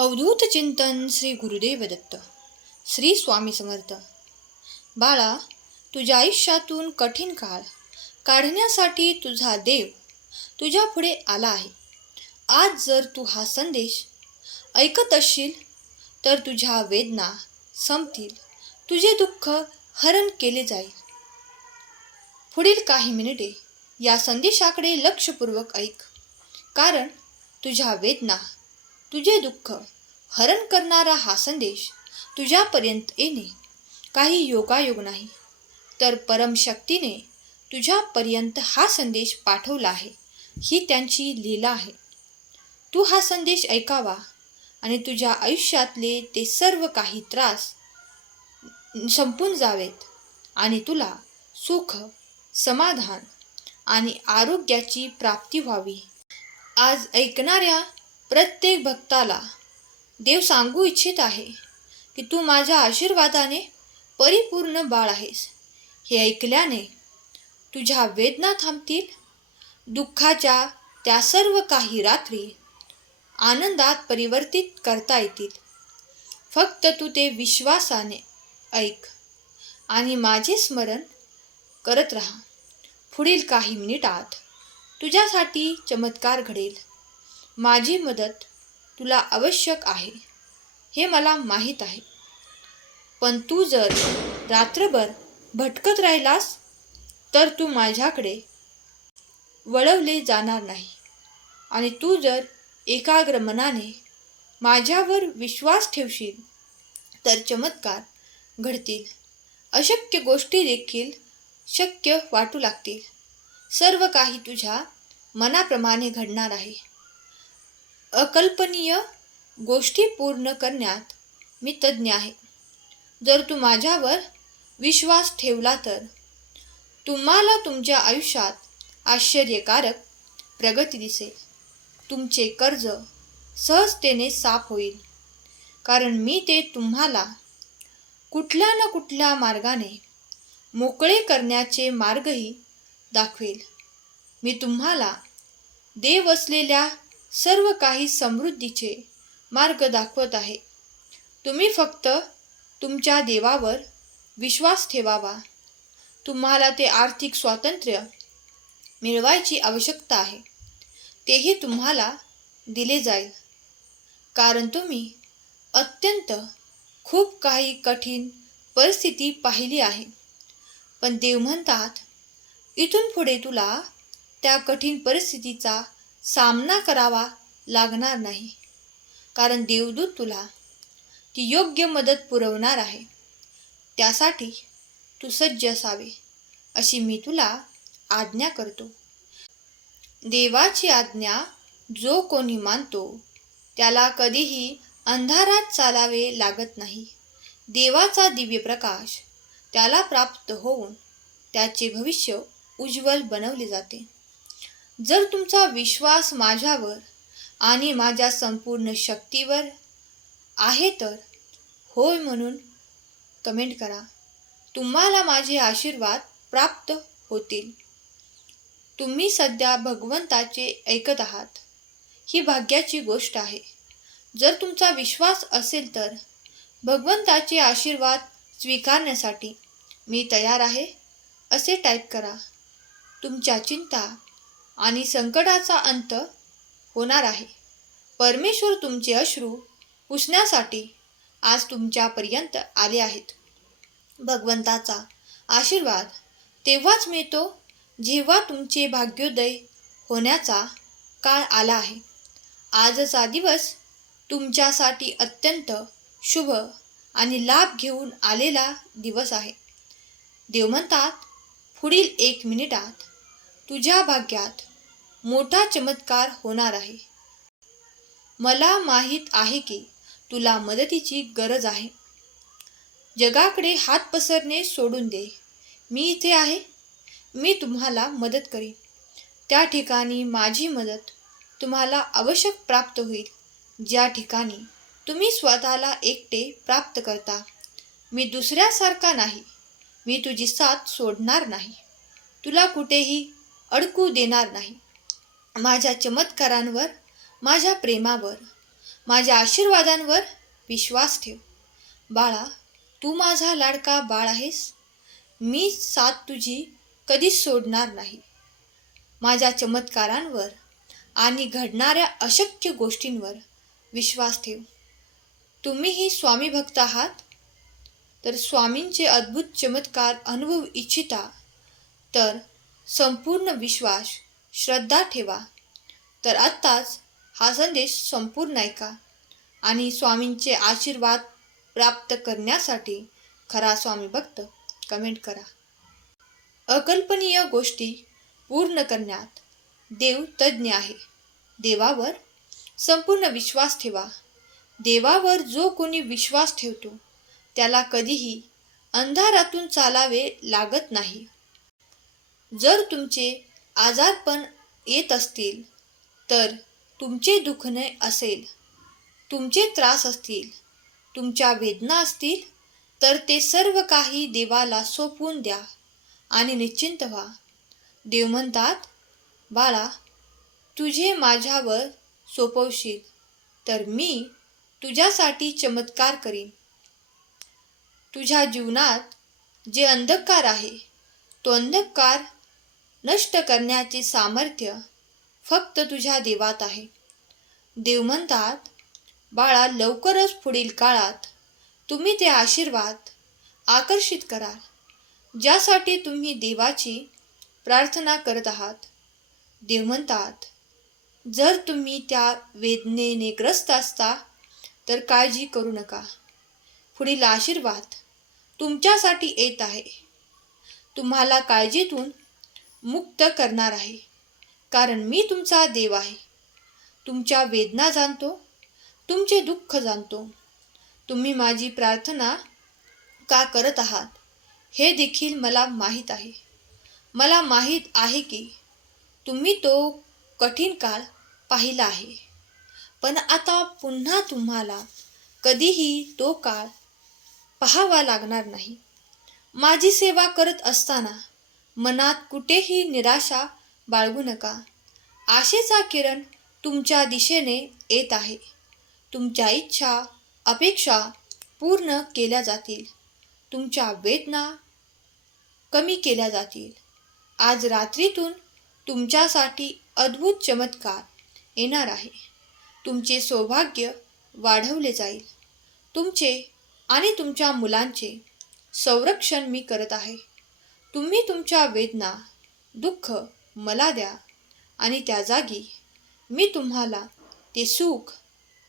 अवधूत चिंतन श्री गुरुदेव दत्त श्री स्वामी समर्थ. बाळा तुझ्या आयुष्यातून कठीण काळ काढण्यासाठी तुझा देव तुझ्या पुढे आला आहे. आज जर तू हा संदेश ऐकत असशील तर तुझ्या वेदना संपतील तुझे दुःख हरण केले जाईल. पुढील काही मिनिटे या संदेशाकडे लक्षपूर्वक ऐक कारण तुझ्या वेदना तुझे दुःख हरण करणारा हा संदेश तुझ्यापर्यंत येणे. काही योगायोग नाही. तर परमशक्तीने तुझ्यापर्यंत हा संदेश पाठवला आहे. ही त्यांची लीला आहे. तू हा संदेश ऐकावा आणि तुझ्या आयुष्यातले ते सर्व काही त्रास संपून जावेत आणि तुला सुख समाधान आणि आरोग्याची प्राप्ती व्हावी. आज ऐकणाऱ्या प्रत्येक भक्ताला देव सांगू इच्छित आहे की तू माझ्या आशीर्वादाने परिपूर्ण बाळ आहेस. हे ऐकल्याने तुझ्या वेदना थांबतील दुःखाच्या त्या सर्व काही रात्री आनंदात परिवर्तित करता येतील. फक्त तू ते विश्वासाने ऐक आणि माझे स्मरण करत राहा. पुढील काही मिनिटात तुझ्यासाठी चमत्कार घडेल. माझी मदत तुला आवश्यक आहे हे मला माहीत आहे. पण तू जर रात्रभर भटकत राहिलास तर तू माझ्याकडे वळवले जाणार नाही. आणि तू जर एकाग्र मनाने माझ्यावर विश्वास ठेवशील तर चमत्कार घडतील. अशक्य गोष्टी देखील शक्य वाटू लागतील. सर्व काही तुझ्या मनाप्रमाणे घडणार आहे. अकल्पनीय गोष्टी पूर्ण करण्यात मी तज्ज्ञ आहे. जर तू माझ्यावर विश्वास ठेवला तर तुम्हाला तुमच्या आयुष्यात आश्चर्यकारक प्रगती दिसेल. तुमचे कर्ज सहजतेने साफ होईल. कारण मी ते तुम्हाला कुठल्या ना कुठल्या मार्गाने मोकळे करण्याचे मार्गही दाखवेल. मी तुम्हाला देव असलेल्या सर्व काही समृद्धीचे मार्ग दाखवत आहे. तुम्ही फक्त तुमच्या देवावर विश्वास ठेवावा. तुम्हाला ते आर्थिक स्वातंत्र्य मिळवायची आवश्यकता आहे. तेही तुम्हाला दिले जाईल. कारण तुम्ही अत्यंत खूप काही कठीण परिस्थिती पाहिली आहे. पण देव म्हणतात इथून पुढे तुला त्या कठीण परिस्थितीचा सामना करावा लागणार नाही. कारण देवदूत तुला ती योग्य मदत पुरवणार आहे. त्यासाठी तू सज्ज असावे अशी मी तुला आज्ञा करतो. देवाची आज्ञा जो कोणी मानतो त्याला कधीही अंधारात चालावे लागत नाही. देवाचा दिव्य प्रकाश त्याला प्राप्त होऊन त्याचे भविष्य उज्ज्वल बनवले जाते. जर तुमचा विश्वास माझ्यावर आणि माझ्या संपूर्ण शक्तीवर आहे तर होय म्हणून कमेंट करा. तुम्हाला माझे आशीर्वाद प्राप्त होतील. तुम्ही सध्या भगवंताचे ऐकत आहात. ही भाग्याची गोष्ट आहे. जर तुमचा विश्वास असेल तर भगवंताचे आशीर्वाद स्वीकारण्यासाठी मी तयार आहे असे टाईप करा. तुमच्या चिंता आणि संकटाचा अंत होणार आहे. परमेश्वर तुमचे अश्रू पुसण्यासाठी आज तुमच्यापर्यंत आले आहेत. भगवंताचा आशीर्वाद तेव्हाच मिळतो जेव्हा तुमचे भाग्योदय होण्याचा काळ आला आहे. आजचा दिवस तुमच्यासाठी अत्यंत शुभ आणि लाभ घेऊन आलेला दिवस आहे. देव म्हणतात पुढील एक मिनिटात तुझ्या भाग्यात मोठा चमत्कार होणार आहे. मला माहीत आहे की तुला मदतीची गरज आहे. जगाकडे हात पसरणे सोडून दे. मी इथे आहे. मी तुम्हाला मदत करीन. त्या ठिकाणी माझी मदत तुम्हाला आवश्यक प्राप्त होईल. ज्या ठिकाणी तुम्ही स्वतःला एकटे प्राप्त करता. मी दुसऱ्यासारखा नाही. मी तुझी साथ सोडणार नाही. तुला कुठेही अडकू देणार नाही. माझ्या चमत्कारांवर माझ्या प्रेमावर माझ्या आशीर्वादांवर विश्वास ठेव. बाळा तू माझा लाडका बाळ आहेस. मी साथ तुझी कधीच सोडणार नाही. माझ्या चमत्कारांवर आणि घडणाऱ्या अशक्य गोष्टींवर विश्वास ठेव. तुम्हीही स्वामी भक्त आहात. तर स्वामींचे अद्भुत चमत्कार अनुभव इच्छिता तर संपूर्ण विश्वास श्रद्धा ठेवा. तर आत्ताच हा संदेश संपूर्ण ऐका आणि स्वामींचे आशीर्वाद प्राप्त करण्यासाठी खरा स्वामी भक्त कमेंट करा. अकल्पनीय गोष्टी पूर्ण करण्यात देव तज्ज्ञ आहे. देवावर संपूर्ण विश्वास ठेवा. देवावर जो कोणी विश्वास ठेवतो त्याला कधीही अंधारातून चालावे लागत नाही. जर तुमचे आजारपण येत असतील तर तुमचे दुखणे असेल. तुमचे त्रास असतील तुमच्या वेदना असतील तर ते सर्व काही देवाला सोपवून द्या आणि निश्चिंत व्हा. देव म्हणतात बाळा तुझे माझ्यावर सोपवशील तर मी तुझ्यासाठी चमत्कार करीन. तुझ्या जीवनात जे अंधकार आहे तो अंधकार नष्ट करण्याचे सामर्थ्य फक्त तुझ्या देवात आहे. देव म्हणतात बाळा लवकरच पुढील काळात तुम्ही ते आशीर्वाद आकर्षित कराल ज्यासाठी तुम्ही देवाची प्रार्थना करत आहात. देव म्हणतात जर तुम्ही त्या वेदनेने ग्रस्त असता तर काळजी करू नका. पुढील आशीर्वाद तुमच्यासाठी येत आहे. तुम्हाला काळजीतून मुक्त करणार आहे. कारण मी तुमचा देव आहे. तुमच्या वेदना जाणतो. तुमचे दुःख जाणतो. तुम्ही माझी प्रार्थना का करत आहात? हे देखील मला माहीत आहे. मला माहीत आहे की तुम्ही तो कठीण काळ पाहिला आहे. पण आता पुन्हा तुम्हाला कधीही तो काळ पाहावा लागणार नाही. माझी सेवा करत असताना मनात कुठेही निराशा बाळगू नका. आशेचा किरण तुमच्या दिशेने येत आहे. तुमच्या इच्छा अपेक्षा पूर्ण केल्या जातील. तुमच्या वेदना कमी केल्या जातील. आज रात्रीतून तुमच्यासाठी अद्भुत चमत्कार येणार आहे. तुमचे सौभाग्य वाढवले जाईल. तुमचे आणि तुमच्या मुलांचे संरक्षण मी करत आहे. तुम्ही तुमच्या वेदना दुःख मला द्या आणि त्या जागी मी तुम्हाला ते सुख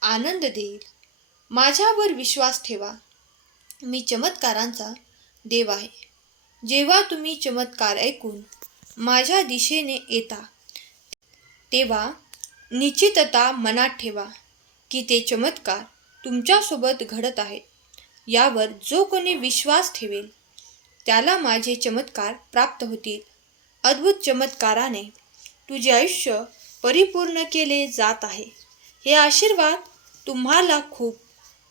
आनंद देईल. माझ्यावर विश्वास ठेवा. मी चमत्कारांचा देव आहे. जेव्हा तुम्ही चमत्कार ऐकून माझ्या दिशेने येता तेव्हा निश्चितता मनात ठेवा की ते चमत्कार तुमच्यासोबत घडत आहेत. यावर जो कोणी विश्वास ठेवेल त्याला माझे चमत्कार प्राप्त होतील. अद्भुत चमत्काराने तुझे आयुष्य परिपूर्ण केले जात आहे. हे आशीर्वाद तुम्हाला खूप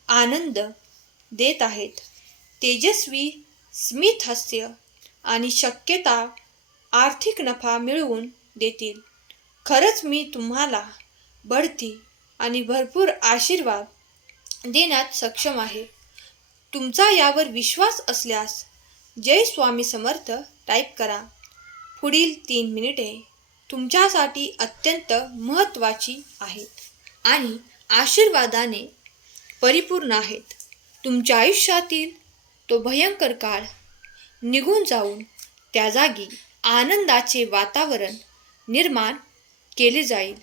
आनंद देत आहेत. तेजस्वी स्मित हास्य आणि शक्यता आर्थिक नफा मिळवून देतील. खरंच मी तुम्हाला बढती आणि भरपूर आशीर्वाद देण्यात सक्षम आहे. तुमचा यावर विश्वास असल्यास जय स्वामी समर्थ टाईप करा. पुढील तीन मिनिटे तुमच्यासाठी अत्यंत महत्त्वाची आहेत आणि आशीर्वादाने परिपूर्ण आहेत. तुमच्या आयुष्यातील तो भयंकर काळ निघून जाऊन त्या जागी आनंदाचे वातावरण निर्माण केले जाईल.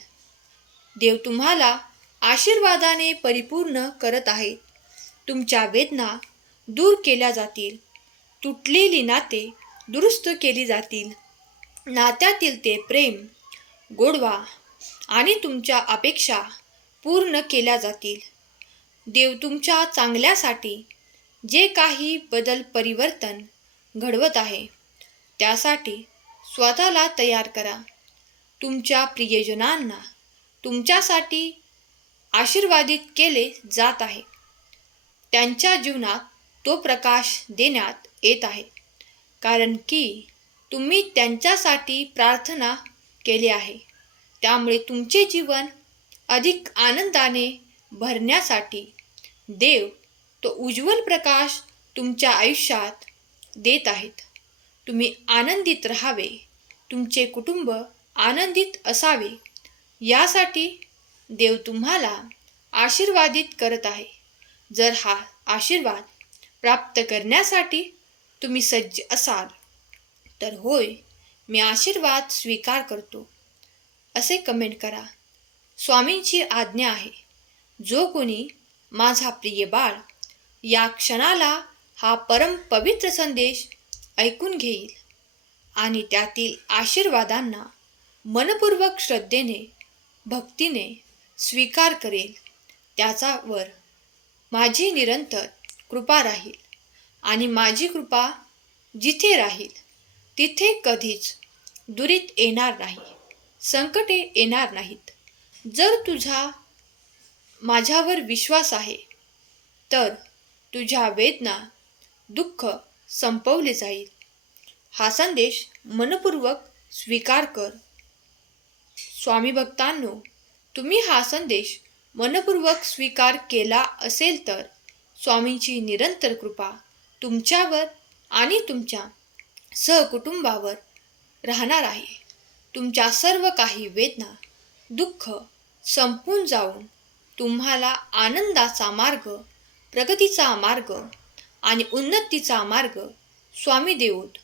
देव तुम्हाला आशीर्वादाने परिपूर्ण करत आहेत. तुमच्या वेदना दूर केल्या जातील. तुटलेली नाते दुरुस्त केली जातील. नात्यातील ते प्रेम गोडवा आणि तुमच्या अपेक्षा पूर्ण केल्या जातील. देव तुमच्या चांगल्यासाठी जे काही बदल परिवर्तन घडवत आहे त्यासाठी स्वतःला तयार करा. तुमच्या प्रियजनांना तुमच्यासाठी आशीर्वादित केले जात आहे. त्यांच्या जीवनात तो प्रकाश देण्यात येत आहे. कारण की तुम्ही त्यांच्यासाठी प्रार्थना केली आहे. त्यामुळे तुमचे जीवन अधिक आनंदाने भरण्यासाठी देव तो उज्ज्वल प्रकाश तुमच्या आयुष्यात देत आहेत. तुम्ही आनंदित राहावे. तुमचे कुटुंब आनंदित असावे. यासाठी देव तुम्हाला आशीर्वादित करत आहे. जर हा आशीर्वाद प्राप्त करण्यासाठी तुम्ही सज्ज असाल. तर होय मी आशीर्वाद स्वीकार करतो. असे कमेंट करा. स्वामींची आज्ञा आहे जो कोणी माझा प्रिय बाळ या क्षणाला हा परम पवित्र संदेश ऐकून घेईल आणि त्यातील आशीर्वादांना मनपूर्वक श्रद्धेने भक्तीने स्वीकार करेल. त्याचावर माझी निरंतर कृपा राहील. आणि माझी कृपा जिथे राहील तिथे कधीच दुरीत येणार नाही संकटे येणार नाहीत. जर तुझा माझ्यावर विश्वास आहे तर तुझ्या वेदना दुःख संपवले जाईल. हा संदेश मनपूर्वक स्वीकार कर. स्वामी भक्तांनो तुम्ही हा संदेश मनपूर्वक स्वीकार केला असेल तर स्वामींची निरंतर कृपा तुमच्यावर आणि तुमच्या सहकुटुंबावर राहणार आहे. तुमच्या सर्व काही वेदना दुःख संपून जाऊन तुम्हाला आनंदाचा मार्ग प्रगतीचा मार्ग आणि उन्नतीचा मार्ग स्वामी देऊत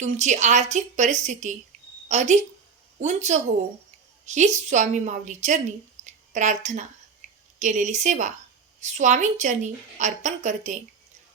तुमची आर्थिक परिस्थिती अधिक उंच हो हीच स्वामी माऊली चरणी प्रार्थना केलेली सेवा स्वामींचरणी अर्पण करते.